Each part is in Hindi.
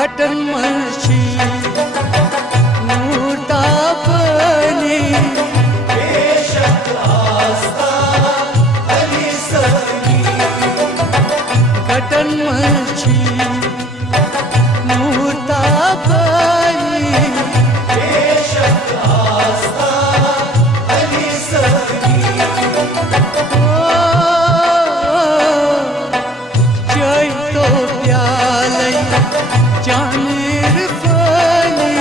घटन मर्शी नूरता बनी बेशक आस्था अली सगी घटन मर्शी नूरता बनी बेशक आस्था अली सगी जय तो प्याले जानिर फनी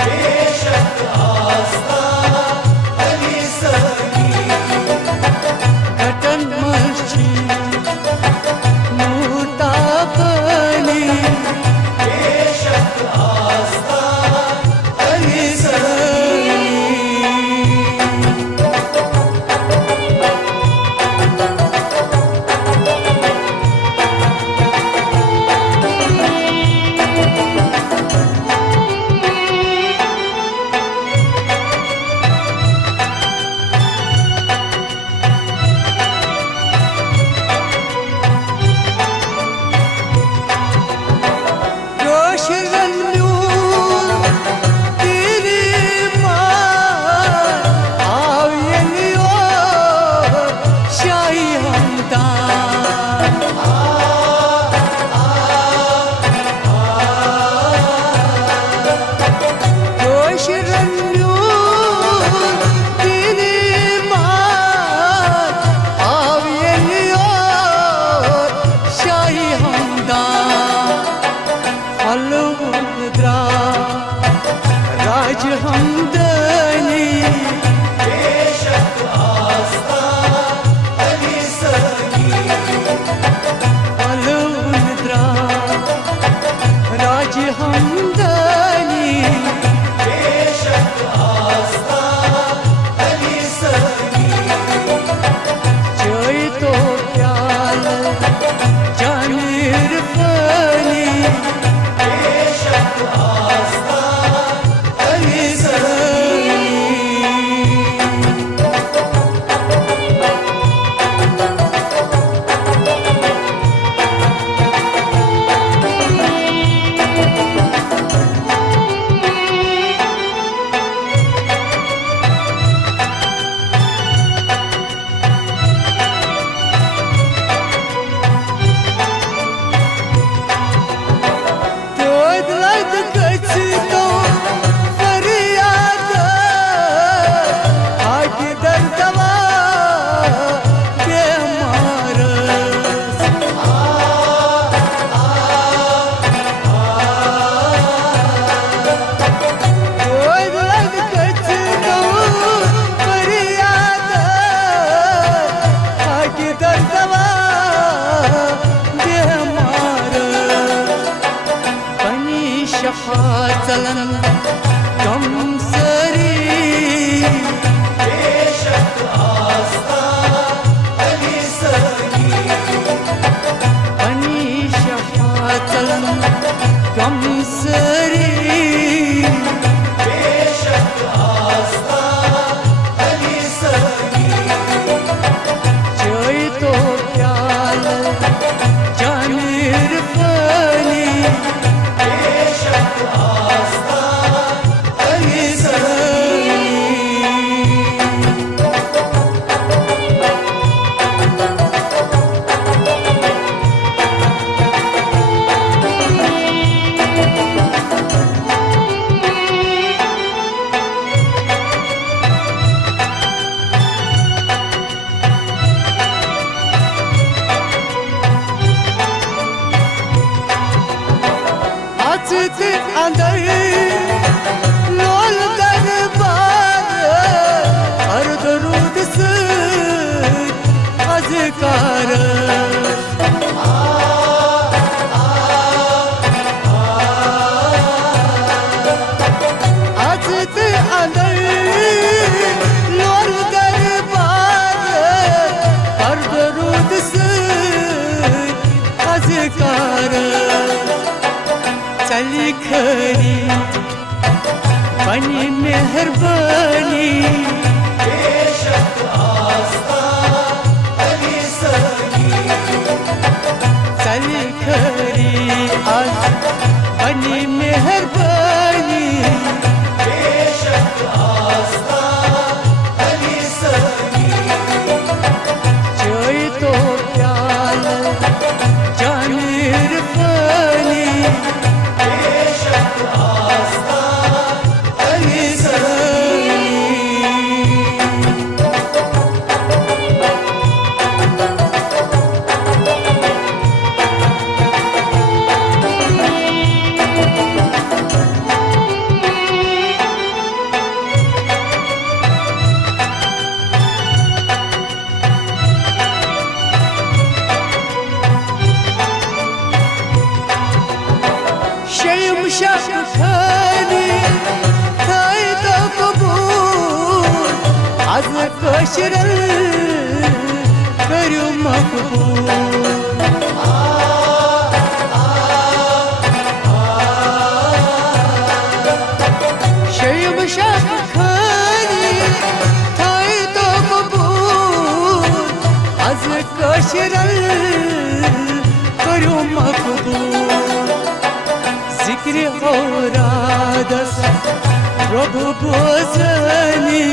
बेशक आस्था अली सगी घटन मर्शी नूरता बनी बेशक आस्था अली सगी राज हमदनी बेशक आस्था अली सगी अलुद्रा राज हमदनी बेशक आस्था अली सगी जय तो प्याल जानिर फनी बेशक आस्था अली सगी चलन कम सरी बेशक आस्था अली सगी बनी शफा चलन कम सरी बेशक आस्था अली सगी जय तो प्याल जानिर फनी बेशक आस्था अली सगी अचित अंदर लोल दरबार हर दरूद से अजकार अचित अंदर लोल दरबार हर दरूद से अजकार चली खरी बनी मेहरबानी बेशक आस्था अली सगी चली खरी आज शक खानी थाई तो कबूल आज कशरल करू मकबूल शयम शक खानी थाई तो कबूल आज कशरल करू मकबूल जिक्र हो रादस प्रभु बोझनी